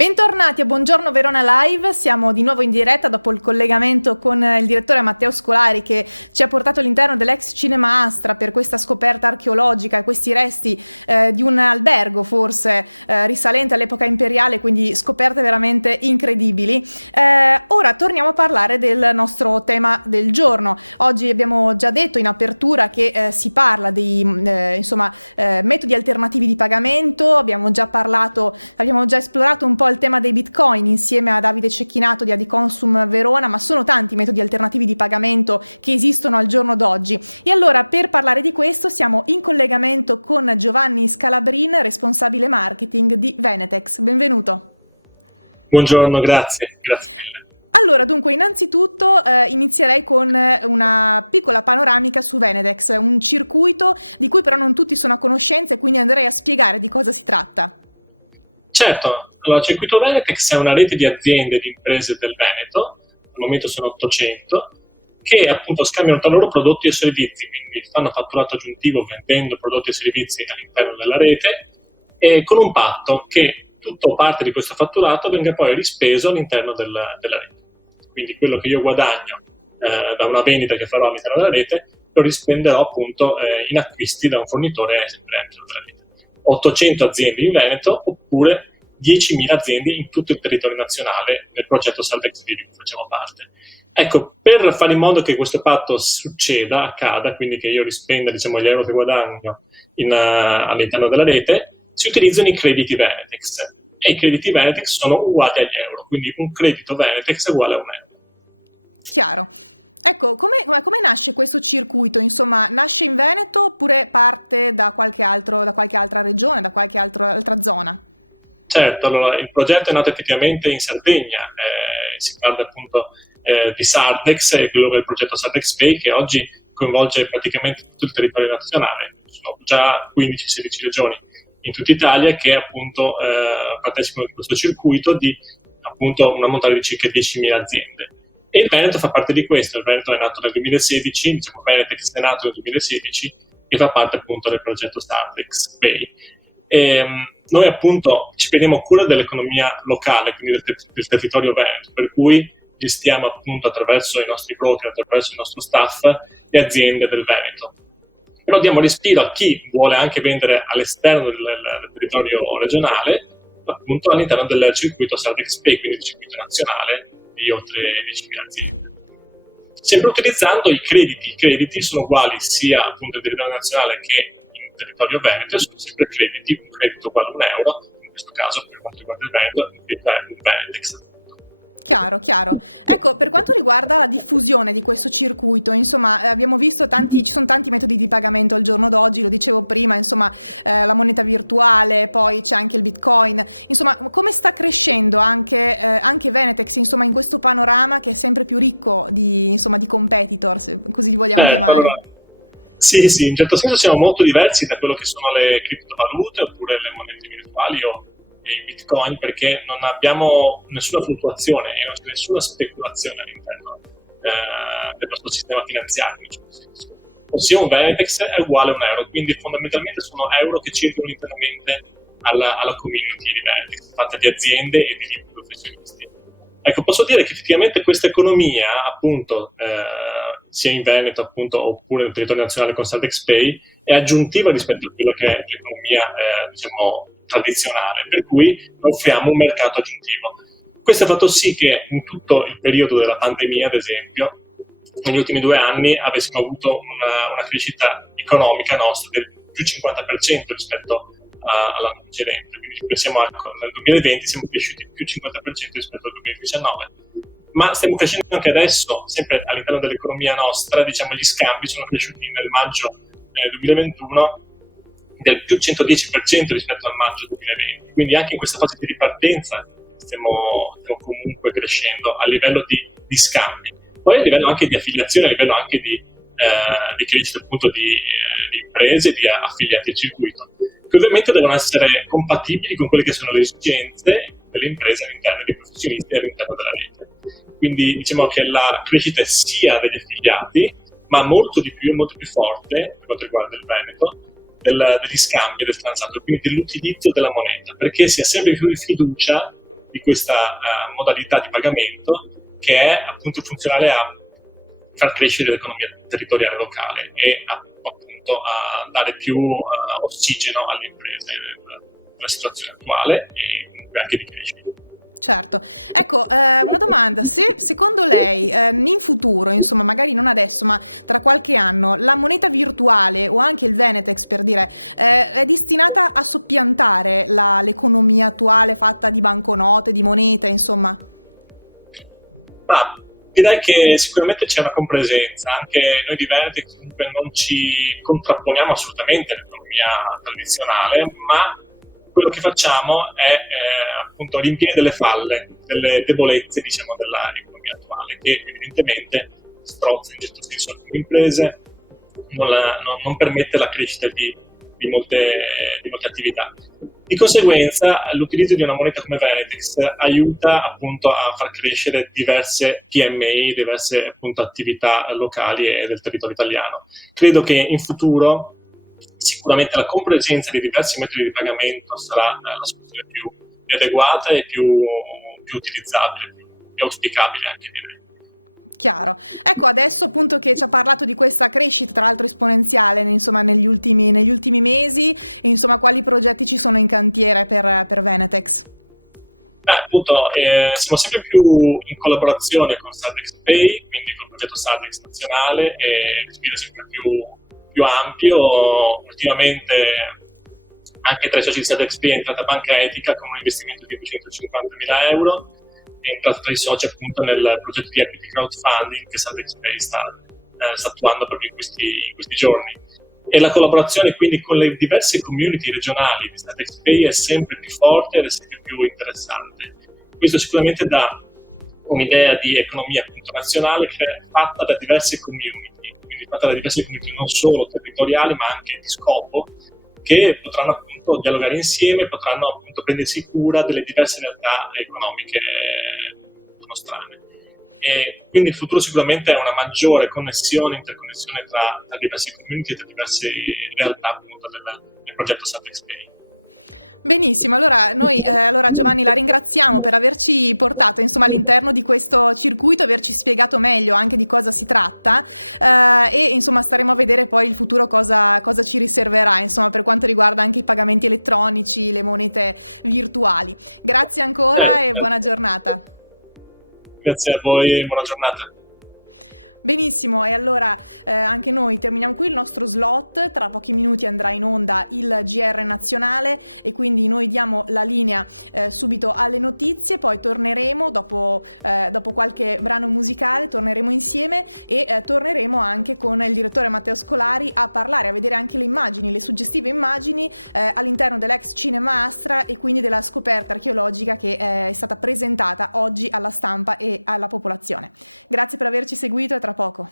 Bentornati e buongiorno Verona Live, siamo di nuovo in diretta dopo il collegamento con il direttore Matteo Scolari che ci ha portato all'interno dell'ex Cinema Astra per questa scoperta archeologica, questi resti di un albergo forse risalente all'epoca imperiale, quindi scoperte veramente incredibili. Ora torniamo a parlare del nostro tema del giorno. Oggi abbiamo già detto in apertura che si parla di metodi alternativi di pagamento, abbiamo già esplorato un po' il tema dei bitcoin insieme a Davide Cecchinato di Adiconsum a Verona, ma sono tanti i metodi alternativi di pagamento che esistono al giorno d'oggi. E allora per parlare di questo siamo in collegamento con Giovanni Scalabrin, responsabile marketing di Venetex. Benvenuto. Buongiorno, grazie mille. Allora, dunque, innanzitutto inizierei con una piccola panoramica su Venetex, un circuito di cui però non tutti sono a conoscenza e quindi andrei a spiegare di cosa si tratta. Certo, allora, il circuito Venetex è una rete di aziende e di imprese del Veneto, al momento sono 800, che appunto scambiano tra loro prodotti e servizi, quindi fanno fatturato aggiuntivo vendendo prodotti e servizi all'interno della rete, e con un patto che tutto parte di questo fatturato venga poi rispeso all'interno della rete. Quindi quello che io guadagno da una vendita che farò all'interno della rete lo rispenderò appunto in acquisti da un fornitore sempre all'interno della rete. 800 aziende in Veneto oppure 10.000 aziende in tutto il territorio nazionale nel progetto Salvex di cui facciamo parte. Ecco, per fare in modo che questo patto accada, quindi che io rispenda gli euro che guadagno all'interno della rete, si utilizzano i crediti Venetex e i crediti Venetex sono uguali agli euro, quindi un credito Venetex è uguale a un euro. Chiaro. Ecco, come nasce questo circuito? Insomma, nasce in Veneto oppure parte da qualche altra regione, da qualche altra zona? Certo, allora il progetto è nato effettivamente in Sardegna, si parla appunto di Sardex, e quello che è il progetto Sardex Pay, che oggi coinvolge praticamente tutto il territorio nazionale. Sono già 15-16 regioni in tutta Italia che appunto partecipano di questo circuito di appunto un ammontare di circa 10.000 aziende. E il Veneto fa parte di questo. Il Veneto è nato nel 2016, Venetex è nato nel 2016 e fa parte appunto del progetto Sardex Pay. Noi appunto ci prendiamo cura dell'economia locale, quindi del territorio veneto, per cui gestiamo appunto attraverso i nostri broker, attraverso il nostro staff, le aziende del Veneto. Però diamo respiro a chi vuole anche vendere all'esterno del territorio regionale, appunto all'interno del circuito Sardex Pay, quindi il circuito nazionale di oltre 10.000 aziende. Sempre utilizzando i crediti. I crediti sono uguali sia appunto in territorio nazionale che in territorio veneto, sono sempre crediti, un credito uguale a un euro, in questo caso per quanto riguarda il Veneto, il Venetex. Chiaro. Ecco, per quanto riguarda la diffusione di questo circuito, insomma, abbiamo visto ci sono tanti metodi di pagamento al giorno d'oggi, lo dicevo prima, insomma, la moneta virtuale, poi c'è anche il bitcoin, insomma, come sta crescendo anche Venetex, insomma, in questo panorama che è sempre più ricco di competitor, così vogliamo Certo, allora, sì, in certo senso siamo molto diversi da quello che sono le criptovalute oppure le monete virtuali o i bitcoin, perché non abbiamo nessuna fluttuazione e non c'è nessuna speculazione all'interno del nostro sistema finanziario, in certo senso. Ossia un Venetex è uguale a un euro, quindi fondamentalmente sono euro che circolano internamente alla community di Venetex, fatta di aziende e di liberi professionisti. Ecco, posso dire che effettivamente questa economia, appunto, sia in Veneto, appunto, oppure nel territorio nazionale con Saldex Pay, è aggiuntiva rispetto a quello che è l'economia, tradizionale, per cui offriamo un mercato aggiuntivo. Questo ha fatto sì che in tutto il periodo della pandemia, ad esempio, negli ultimi 2 anni avessimo avuto una crescita economica nostra del più 50% rispetto all'anno precedente. Quindi pensiamo nel 2020 siamo cresciuti più 50% rispetto al 2019. Ma stiamo crescendo anche adesso, sempre all'interno dell'economia nostra, gli scambi sono cresciuti nel maggio 2021 del più 110% rispetto al maggio 2020. Quindi anche in questa fase di ripartenza stiamo comunque crescendo a livello di scambi. Poi a livello anche di affiliazione, a livello anche di crescita appunto di imprese, di affiliati al circuito, che ovviamente devono essere compatibili con quelle che sono le esigenze delle imprese all'interno, dei professionisti all'interno della rete. Quindi diciamo che la crescita sia degli affiliati, ma molto più forte, per quanto riguarda il Veneto, degli scambi del transatto, quindi dell'utilizzo della moneta, perché si ha sempre più fiducia di questa modalità di pagamento, che è appunto funzionale a far crescere l'economia territoriale locale e appunto a dare più ossigeno alle imprese nella situazione attuale e comunque anche di crescita. Certo. Ecco, una domanda, se secondo lei in futuro, insomma magari non adesso, ma tra qualche anno, la moneta virtuale o anche il Venetex per dire, è destinata a soppiantare l'economia attuale fatta di banconote, di moneta, insomma? Ma direi che sicuramente c'è una compresenza, anche noi di Venetex comunque non ci contrapponiamo assolutamente all'economia tradizionale, ma quello che facciamo è appunto riempire delle falle, delle debolezze diciamo dell'economia attuale, che evidentemente strozza in certo senso alcune imprese, non permette la crescita di molte attività. Di conseguenza l'utilizzo di una moneta come Venetex aiuta appunto a far crescere diverse PMI, diverse appunto attività locali e del territorio italiano. Credo che in futuro sicuramente la compresenza di diversi metodi di pagamento sarà la soluzione più adeguata e più utilizzabile, più auspicabile anche direi. Chiaro. Ecco, adesso appunto che ci ha parlato di questa crescita, tra l'altro esponenziale, insomma, negli ultimi mesi, insomma, quali progetti ci sono in cantiere per Venetex? Appunto, siamo sempre più in collaborazione con Sadex Pay, quindi col progetto Sadex nazionale, e respiro sempre più ampio. Ultimamente anche tra i soci di Sadex Pay è entrata Banca Etica con un investimento di 250.000 euro, è entrato tra i soci appunto nel progetto di equity crowdfunding che Sadex Pay sta attuando proprio in questi giorni. E la collaborazione quindi con le diverse community regionali di Sadex Pay è sempre più forte ed è sempre più interessante. Questo sicuramente dà un'idea di economia appunto nazionale che è fatta da diverse community, quindi fatta da diverse community non solo territoriali ma anche di scopo, che potranno appunto dialogare insieme, potranno appunto prendersi cura delle diverse realtà economiche nostrane. E quindi il futuro sicuramente è una maggiore connessione, interconnessione tra diverse community e tra diverse realtà appunto del progetto Sadex Pay. Benissimo, allora noi Giovanni la ringraziamo per averci portato insomma, all'interno di questo circuito, averci spiegato meglio anche di cosa si tratta e insomma staremo a vedere poi in futuro cosa ci riserverà insomma, per quanto riguarda anche i pagamenti elettronici, le monete virtuali. Grazie ancora e buona giornata. Grazie a voi e buona giornata. Benissimo, e allora anche noi terminiamo qui il nostro slot, tra pochi minuti andrà in onda il GR nazionale e quindi noi diamo la linea subito alle notizie, poi torneremo dopo qualche brano musicale, torneremo insieme e torneremo anche con il direttore Matteo Scolari a parlare, a vedere anche le immagini, le suggestive immagini all'interno dell'ex Cinema Astra e quindi della scoperta archeologica che è stata presentata oggi alla stampa e alla popolazione. Grazie per averci seguito e a tra poco.